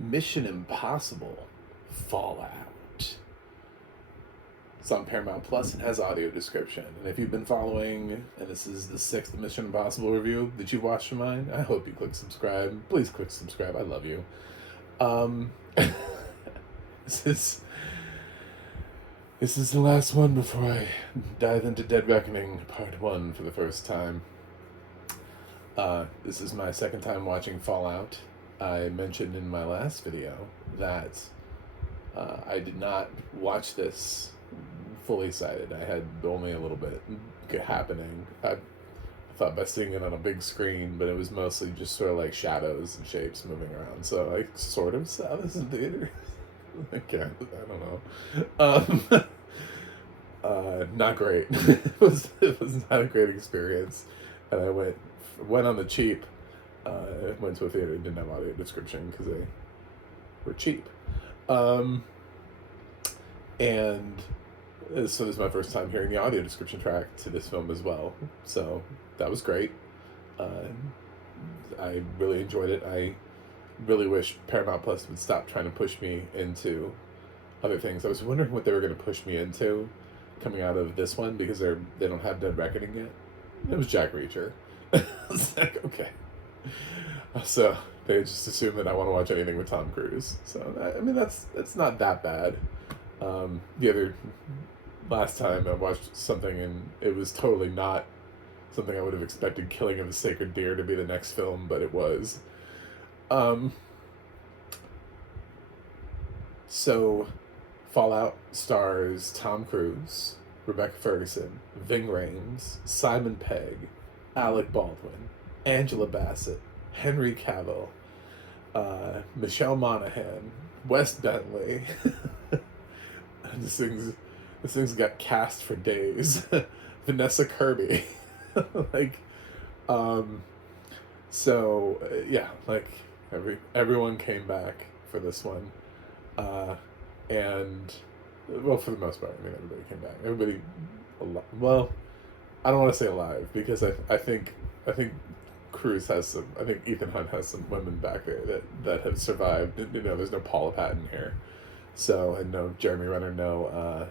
Mission Impossible Fallout. It's on Paramount Plus and has audio description. And if you've been following, and this is the 6th Mission Impossible review that you've watched of mine, I hope you click subscribe. Please click subscribe. I love you. This is the last one before I dive into Dead Reckoning Part 1 for the first time. This is my second time watching Fallout. I mentioned in my last video that I did not watch this fully sighted. I had only a little bit happening. I thought by seeing it on a big screen, but it was mostly just sort of like shadows and shapes moving around. So I sort of saw this in theater. I don't know. Not great. It was not a great experience, and I went on the cheap. Went to a theater and didn't have audio description because they were cheap. And so this is my first time hearing the audio description track to this film as well. So that was great. I really enjoyed it. I really wish Paramount Plus would stop trying to push me into other things. I was wondering what they were going to push me into coming out of this one, because they don't have Dead Reckoning yet. It was Jack Reacher. I was like, okay. So they just assume that I want to watch anything with Tom Cruise. So I mean, that's not that bad. The last time I watched something and it was totally not something I would have expected Killing of a Sacred Deer to be the next film, but it was. So Fallout stars Tom Cruise, Rebecca Ferguson, Ving Rhames, Simon Pegg, Alec Baldwin, Angela Bassett, Henry Cavill, Michelle Monaghan, Wes Bentley. This thing's got cast for days. Vanessa Kirby. Everyone came back for this one, and well, for the most part, I mean, everybody came back. Everybody, well, I don't want to say alive, because I think Cruise has some. I think Ethan Hunt has some women back there that have survived. You know, there's no Paula Patton here, so, and no Jeremy Renner, no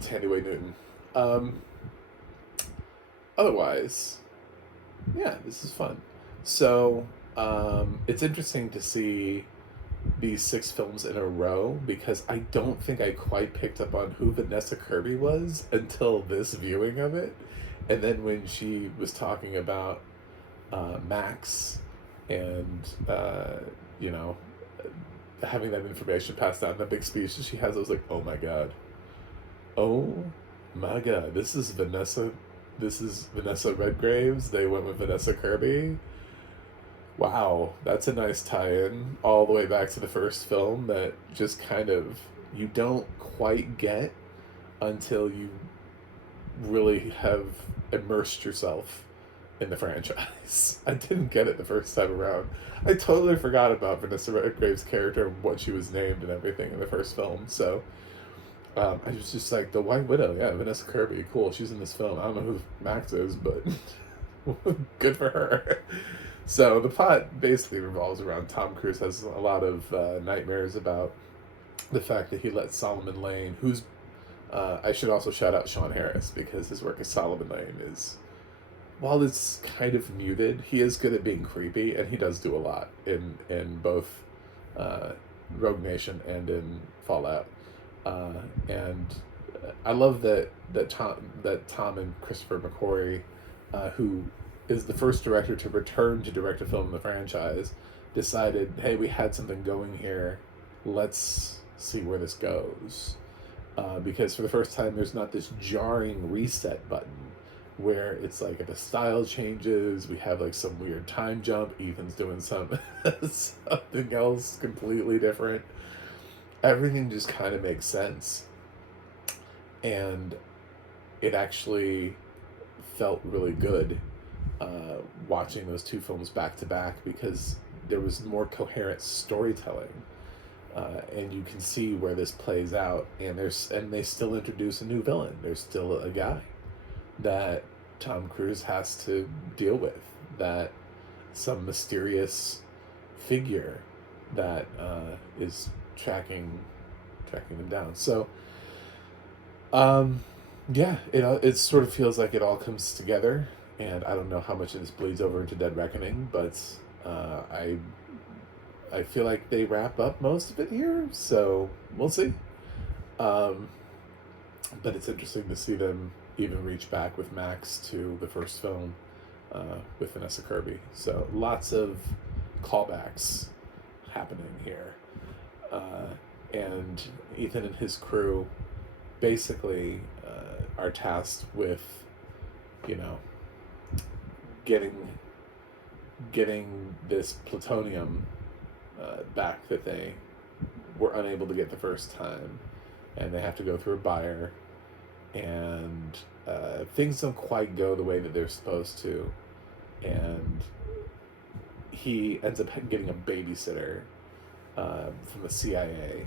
Tandy Way Newton. Otherwise, yeah, this is fun. So it's interesting to see these 6 films in a row, because I don't think I quite picked up on who Vanessa Kirby was until this viewing of it. And then when she was talking about Max and having that information passed down in the big speech that she has, I was like, oh my god, this is Vanessa Redgraves. They went with Vanessa Kirby. Wow, that's a nice tie-in all the way back to the first film that just kind of you don't quite get until you really have immersed yourself in the franchise. I didn't get it the first time around. I totally forgot about Vanessa Redgrave's character and what she was named and everything in the first film. So I was just like, the White Widow, yeah, Vanessa Kirby, cool, she's in this film. I don't know who Max is, but good for her. So the plot basically revolves around Tom Cruise has a lot of nightmares about the fact that he let Solomon Lane, who's I should also shout out Sean Harris, because his work as Solomon Lane is, while it's kind of muted, he is good at being creepy, and he does do a lot in both Rogue Nation and in Fallout. And I love that Tom and Christopher McQuarrie, who is the first director to return to direct a film in the franchise, decided, hey, we had something going here, let's see where this goes. Because for the first time, there's not this jarring reset button where it's like if the style changes, we have like some weird time jump, Ethan's doing something else completely different. Everything just kind of makes sense. And it actually felt really good watching those 2 films back to back, because there was more coherent storytelling, and you can see where this plays out. And they still introduce a new villain. There's still a guy that Tom Cruise has to deal with that some mysterious figure that is tracking them down. So, yeah, it sort of feels like it all comes together, and I don't know how much of this bleeds over into Dead Reckoning, but I feel like they wrap up most of it here, so we'll see. Um, but it's interesting to see them even reach back with Max to the first film with Vanessa Kirby. So lots of callbacks happening here. And Ethan and his crew basically are tasked with, you know, getting this plutonium back that they were unable to get the first time, and they have to go through a buyer, and things don't quite go the way that they're supposed to, and he ends up getting a babysitter from the CIA.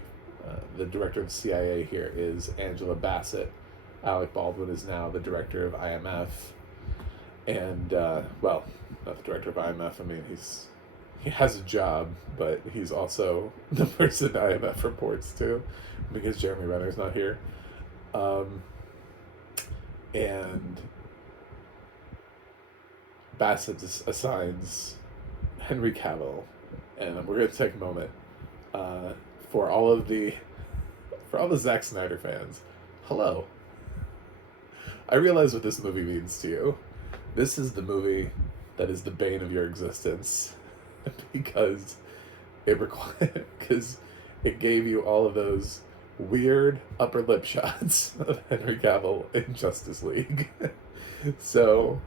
The director of the CIA here is Angela Bassett. Alec Baldwin is now the director of IMF, and well, not the director of IMF. I mean, he has a job, but he's also the person IMF reports to, because Jeremy Renner's not here. And Bassett assigns Henry Cavill, and we're going to take a moment for all the Zack Snyder fans. Hello. I realize what this movie means to you. This is the movie that is the bane of your existence because it gave you all of those weird upper lip shots of Henry Cavill in Justice League. So,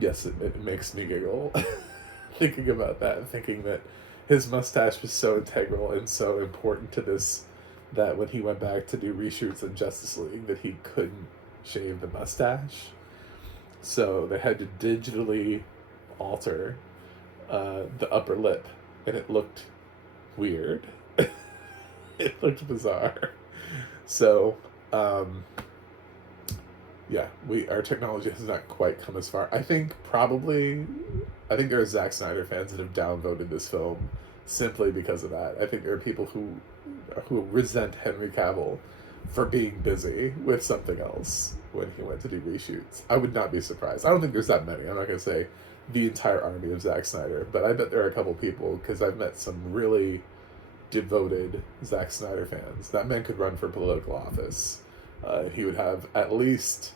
yes, it makes me giggle thinking about that, thinking that his mustache was so integral and so important to this, that when he went back to do reshoots in Justice League, that he couldn't shave the mustache. So they had to digitally alter the upper lip, and it looked weird. It looked bizarre. So, yeah, our technology has not quite come as far. I think there are Zack Snyder fans that have downvoted this film simply because of that. I think there are people who resent Henry Cavill for being busy with something else when he went to do reshoots. I would not be surprised. I don't think there's that many. I'm not going to say the entire army of Zack Snyder, but I bet there are a couple people, because I've met some really devoted Zack Snyder fans. That man could run for political office. He would have at least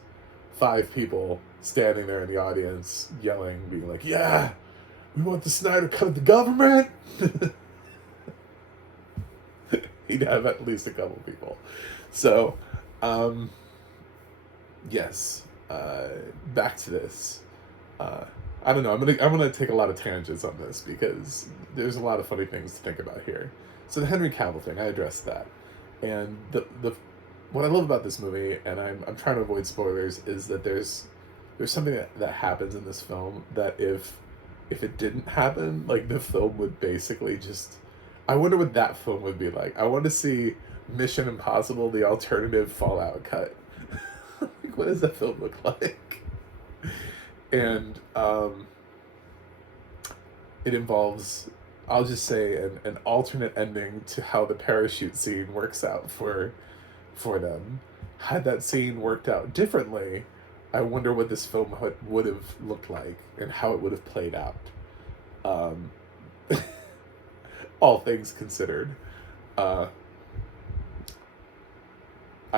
5 people standing there in the audience yelling, being like, "Yeah, we want the Snyder Cut of the government." He'd have at least a couple people. So, yes, back to this. I don't know. I'm gonna take a lot of tangents on this because there's a lot of funny things to think about here. So the Henry Cavill thing, I addressed that, and the what I love about this movie, and I'm trying to avoid spoilers, is that there's something that happens in this film that if it didn't happen, like, the film would basically just. I wonder what that film would be like. I want to see Mission Impossible, the alternative Fallout cut. Like, what does that film look like? And it involves, I'll just say, an alternate ending to how the parachute scene works out for them. Had that scene worked out differently, I wonder what this film would have looked like and how it would have played out. All things considered. I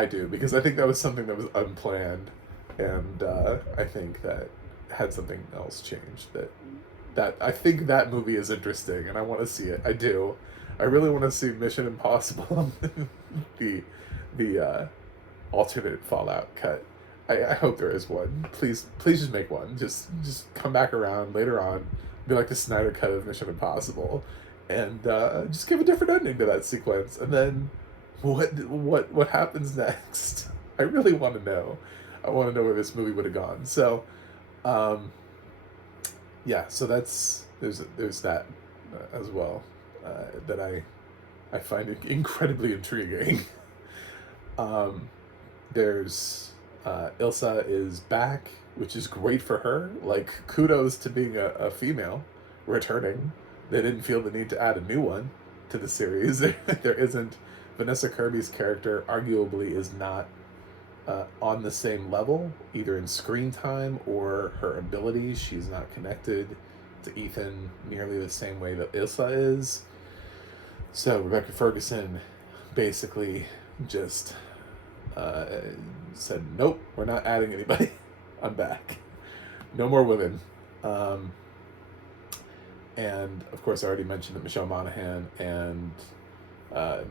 do, because I think that was something that was unplanned, and I think that had something else changed, that I think that movie is interesting, and I want to see it. I do. I really want to see Mission Impossible, the alternate Fallout cut. I hope there is one. Please just make one. Just come back around later on, be like the Snyder cut of Mission Impossible, and just give a different ending to that sequence. And then what happens next? I really want to know. I want to know where this movie would have gone. So, yeah. So there's that as well that I find it incredibly intriguing. There's Ilsa is back which is great for her. Like, kudos to being a female returning. They didn't feel the need to add a new one to the series. There isn't. Vanessa Kirby's character arguably is not on the same level, either in screen time or her abilities. She's not connected to Ethan nearly the same way that Ilsa is. So Rebecca Ferguson basically just said, nope, we're not adding anybody. I'm back. No more women. And of course, I already mentioned that Michelle Monaghan, and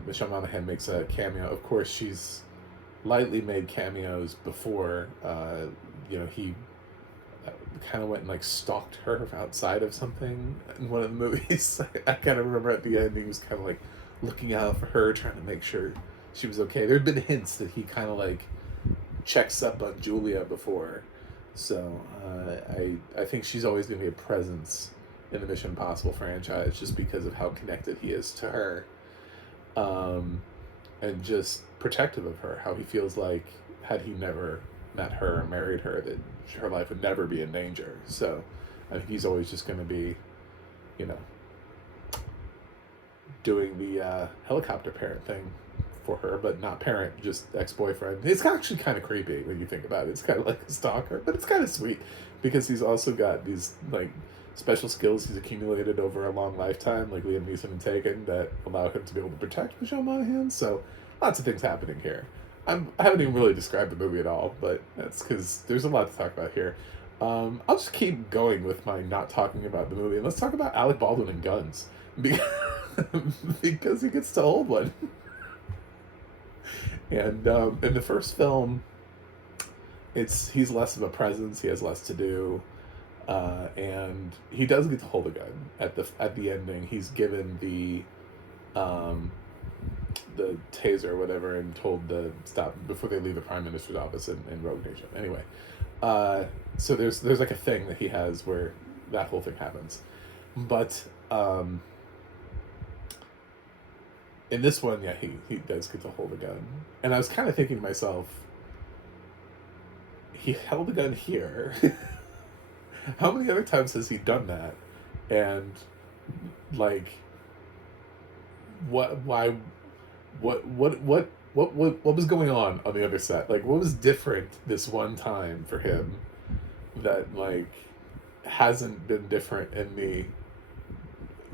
Michelle Monaghan makes a cameo. Of course, she's lightly made cameos before. He kind of went and like stalked her outside of something in one of the movies. I kind of remember at the end he was kind of like looking out for her, trying to make sure she was okay. There had been hints that he kind of like checks up on Julia before, so I think she's always going to be a presence in the Mission Impossible franchise just because of how connected he is to her, and just protective of her. How he feels like had he never met her or married her, that her life would never be in danger. So I think he's always just going to be, doing the helicopter parent thing for her, but not parent, just ex-boyfriend. It's actually kind of creepy when you think about it. It's kind of like a stalker, but it's kind of sweet because he's also got these like special skills he's accumulated over a long lifetime, like Liam Neeson and Taken, that allow him to be able to protect Michelle Monaghan. So lots of things happening here. I haven't even really described the movie at all, but that's because there's a lot to talk about here. I'll just keep going with my not talking about the movie, and let's talk about Alec Baldwin and guns. Because he gets to hold one. And in the first film, he's less of a presence. He has less to do, and he does get to hold a gun at the ending. He's given the taser or whatever, and told to stop before they leave the Prime Minister's office in Rogue Nation. Anyway, so there's like a thing that he has where that whole thing happens, but in this one, yeah, he does get to hold a gun. And I was kind of thinking to myself, he held a gun here. How many other times has he done that? And like, what was going on the other set? Like, what was different this one time for him that like hasn't been different in the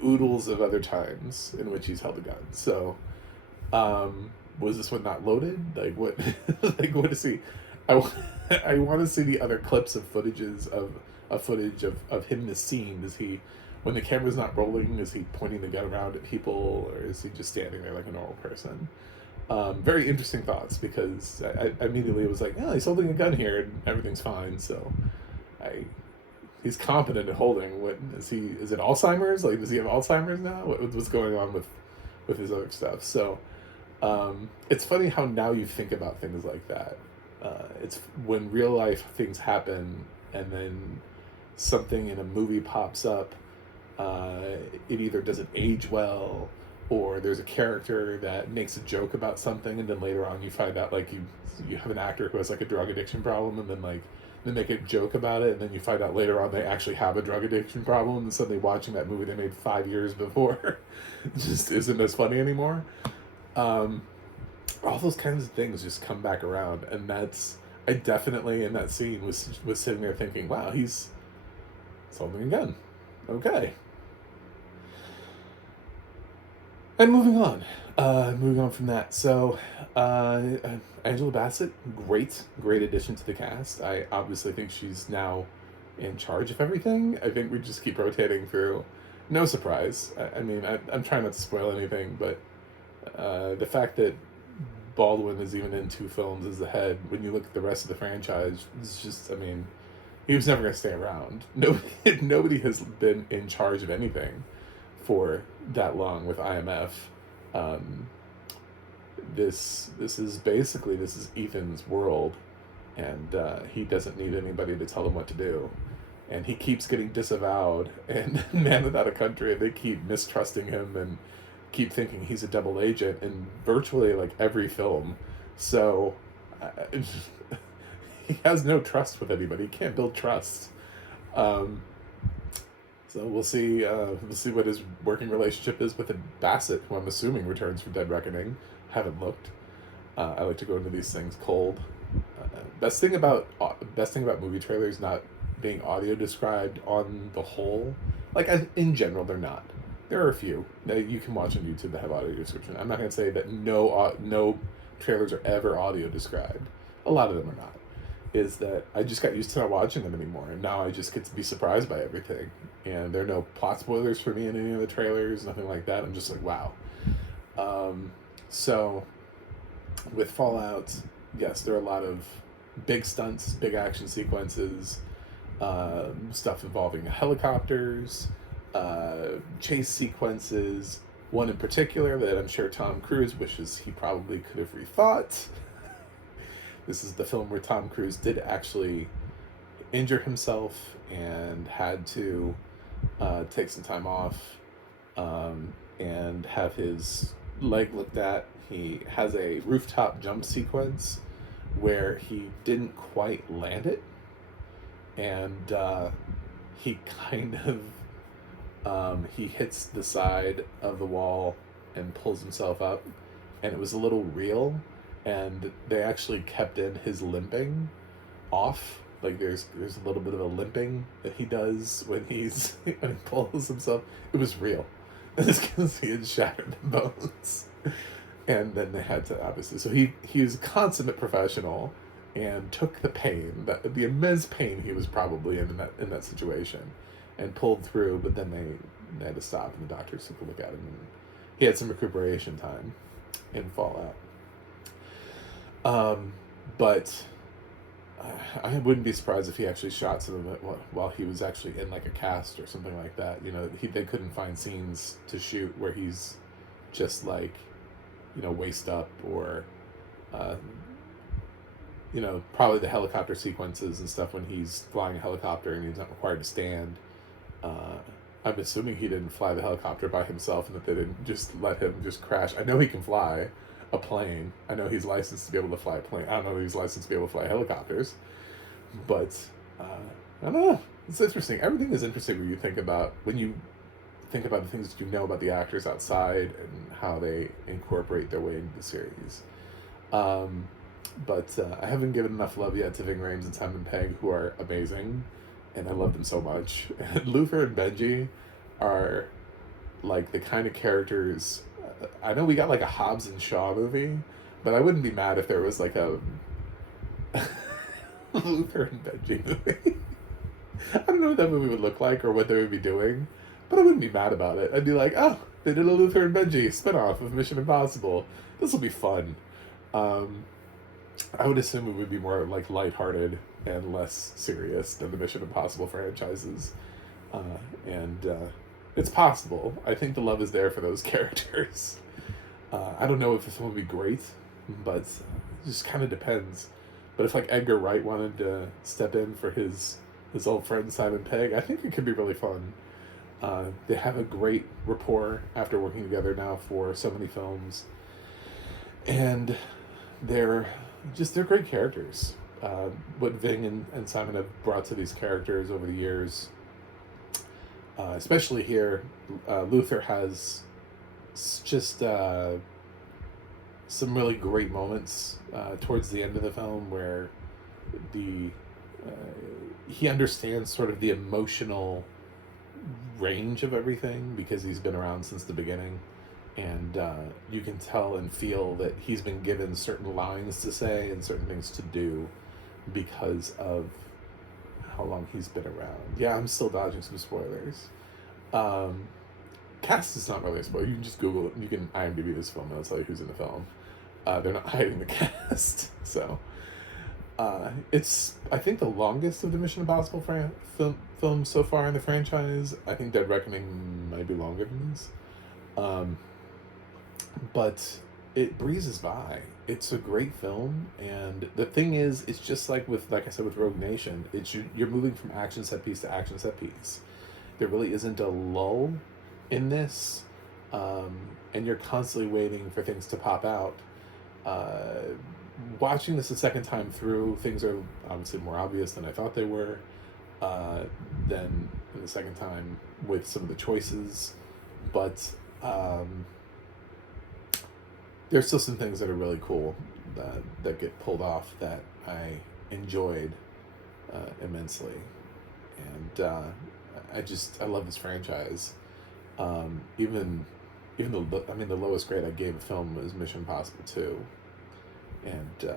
oodles of other times in which he's held a gun? So was this one not loaded? Like what like what is he? I want to see the other clips of footage of him in the scene. Is he, when the camera's not rolling, is he pointing the gun around at people, or is he just standing there like a normal person? Very interesting thoughts, because I immediately was like, oh, he's holding a gun here and everything's fine. So he's competent at holding. What is he? Is it Alzheimer's? Like, does he have Alzheimer's now? What's going on with his other stuff? So, it's funny how now you think about things like that. It's when real life things happen, and then something in a movie pops up. It either doesn't age well, or there's a character that makes a joke about something, and then later on you find out like you have an actor who has like a drug addiction problem, and then like they make a joke about it, and then you find out later on they actually have a drug addiction problem, and suddenly watching that movie they made 5 years before just isn't as funny anymore. All those kinds of things just come back around, and I definitely in that scene was sitting there thinking, wow, he's holding a gun. Okay. And moving on from that. So, Angela Bassett, great addition to the cast. I obviously think she's now in charge of everything. I think we just keep rotating through. No surprise. I mean, I'm trying not to spoil anything, but the fact that Baldwin is even in 2 films as the head, when you look at the rest of the franchise, it's just, I mean, he was never going to stay around. Nobody has been in charge of anything for that long with IMF. This is Ethan's world, and he doesn't need anybody to tell him what to do. And he keeps getting disavowed and Man Without a Country, and they keep mistrusting him and keep thinking he's a double agent in virtually like every film. So he has no trust with anybody. He can't build trust. Um, so we'll see. We'll see what his working relationship is with Bassett, who I'm assuming returns from Dead Reckoning. Haven't looked. I like to go into these things cold. Best thing about movie trailers not being audio described on the whole, like in general, they're not. There are a few that you can watch on YouTube that have audio description. I'm not gonna say that no trailers are ever audio described. A lot of them are not. Is that I just got used to not watching them anymore, and now I just get to be surprised by everything. And there are no plot spoilers for me in any of the trailers, nothing like that. I'm just like, wow. So with Fallout, yes, there are a lot of big stunts, big action sequences, stuff involving helicopters, chase sequences. One in particular that I'm sure Tom Cruise wishes he probably could have rethought. This is the film where Tom Cruise did actually injure himself and had to take some time off and have his leg looked at. He has a rooftop jump sequence where he didn't quite land it, and he kind of he hits the side of the wall and pulls himself up, and it was a little real, and they actually kept in his limping off. Like there's a little bit of a limping that he does when when he pulls himself. It was real. It's because he had shattered the bones. And then they had to, obviously, so he was a consummate professional and took the pain, the immense pain he was probably in that situation, and pulled through. But then they had to stop, and the doctors took a look at him, and he had some recuperation time in Fallout. But I wouldn't be surprised if he actually shot some of it while he was actually in like a cast or something like that. You know, they couldn't find scenes to shoot where he's just like, you know, waist up, or you know, probably the helicopter sequences and stuff when he's flying a helicopter and he's not required to stand. I'm assuming he didn't fly the helicopter by himself and that they didn't just let him just crash. I know he can fly a plane. I know he's licensed to be able to fly a plane. I don't know if he's licensed to be able to fly helicopters. But I don't know. It's interesting. Everything is interesting when you think about the things that you know about the actors outside and how they incorporate their way into the series. But I haven't given enough love yet to Ving Rhames and Simon Pegg, who are amazing, and I love them so much. And Luther and Benji are like the kind of characters. I know we got like a Hobbs and Shaw movie, but I wouldn't be mad if there was like a Luther and Benji movie. I don't know what that movie would look like or what they would be doing, but I wouldn't be mad about it. I'd be like, oh, they did a Luther and Benji spinoff of Mission Impossible. This will be fun. I would assume it would be more like lighthearted and less serious than the Mission Impossible franchises. And it's possible. I think the love is there for those characters. I don't know if this one would be great, but it just kind of depends. But if like Edgar Wright wanted to step in for his old friend Simon Pegg, I think it could be really fun. They have a great rapport after working together now for so many films, and they're great characters. What Ving and Simon have brought to these characters over the years, especially here, Luther has just some really great moments towards the end of the film where he understands sort of the emotional range of everything because he's been around since the beginning, and you can tell and feel that he's been given certain lines to say and certain things to do because of how long he's been around. Yeah, I'm still dodging some spoilers. Cast is not really a spoiler. You can just Google it. You can IMDb this film and it'll tell you who's in the film. They're not hiding the cast. So it's, I think, the longest of the Mission Impossible films so far in the franchise. I think Dead Reckoning might be longer than this. But it breezes by. It's a great film, and the thing is, it's just like I said, with Rogue Nation. You're moving from action set piece to action set piece. There really isn't a lull in this, and you're constantly waiting for things to pop out. watching this a second time through, things are obviously more obvious than I thought they were. Uh, than in the second time with some of the choices, but there's still some things that are really cool that get pulled off that I enjoyed immensely, and I love this franchise. Even the lowest grade I gave a film was Mission Impossible 2, and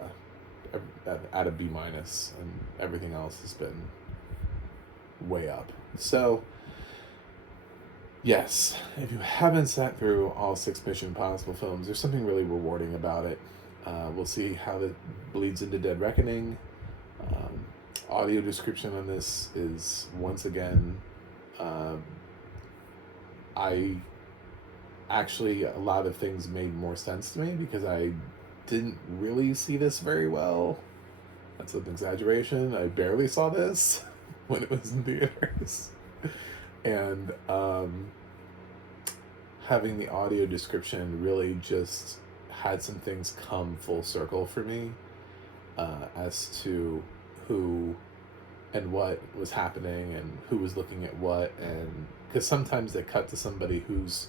at a B minus, and everything else has been way up. So yes, if you haven't sat through all 6 Mission Impossible films, there's something really rewarding about it. We'll see how it bleeds into Dead Reckoning. Um, Audio description on this is, once again, I actually, a lot of things made more sense to me because I didn't really see this very well. That's an exaggeration. I barely saw this when it was in theaters. And having the audio description really just had some things come full circle for me as to who and what was happening and who was looking at what. And because sometimes they cut to somebody who's,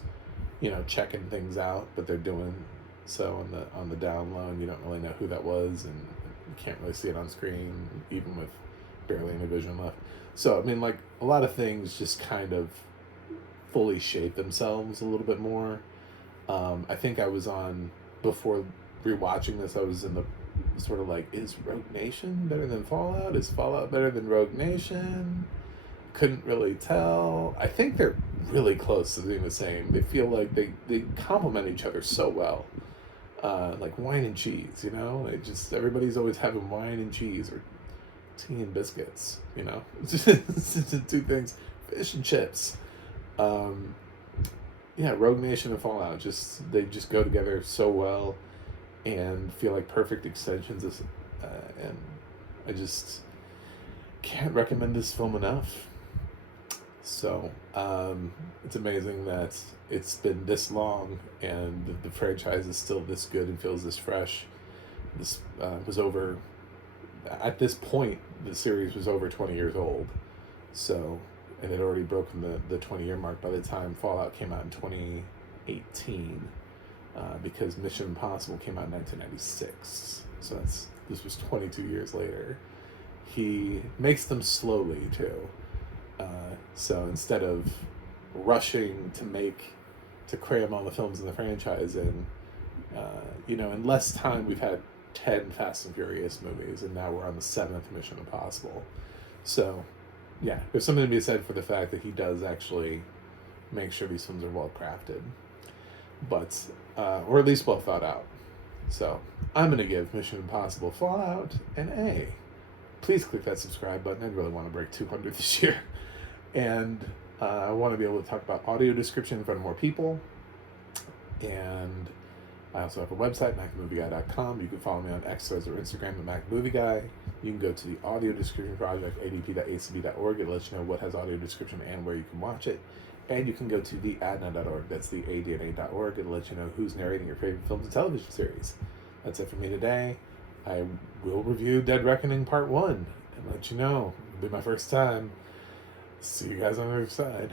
checking things out, but they're doing so on the down low, and you don't really know who that was, and you can't really see it on screen, even with barely any vision left. So, I mean, like, a lot of things just kind of fully shape themselves a little bit more. I think I was before rewatching this, I was in the sort of like, is Rogue Nation better than Fallout? Is Fallout better than Rogue Nation? Couldn't really tell. I think they're really close to being the same. They feel like they complement each other so well. Like wine and cheese, everybody's always having wine and cheese, or tea and biscuits, Just 2 things. Fish and chips. Rogue Nation and Fallout, they just go together so well and feel like perfect extensions of, and I just can't recommend this film enough. So it's amazing that it's been this long and the franchise is still this good and feels this fresh. This was over, at this point, the series was over 20 years old. So, and it had already broken the 20-year mark by the time Fallout came out in 2018, because Mission Impossible came out in 1996. So this was 22 years later. He makes them slowly, too. So instead of rushing to cram all the films in the franchise in, in less time, we've had 10 Fast and Furious movies, and now we're on the 7th Mission Impossible. So, yeah, there's something to be said for the fact that he does actually make sure these films are well crafted, but or at least well thought out. So I'm going to give Mission Impossible Fallout an A. Please click that subscribe button. I really want to break 200 this year. And I want to be able to talk about audio description in front of more people. And I also have a website, MacMovieGuy.com. You can follow me on X or Instagram at MacMovieGuy. You can go to the Audio Description Project, adp.acb.org. It lets you know what has audio description and where you can watch it. And you can go to theadna.org. That's the adna.org. It'll let you know who's narrating your favorite films and television series. That's it for me today. I will review Dead Reckoning Part 1 and let you know. It'll be my first time. See you guys on the other side.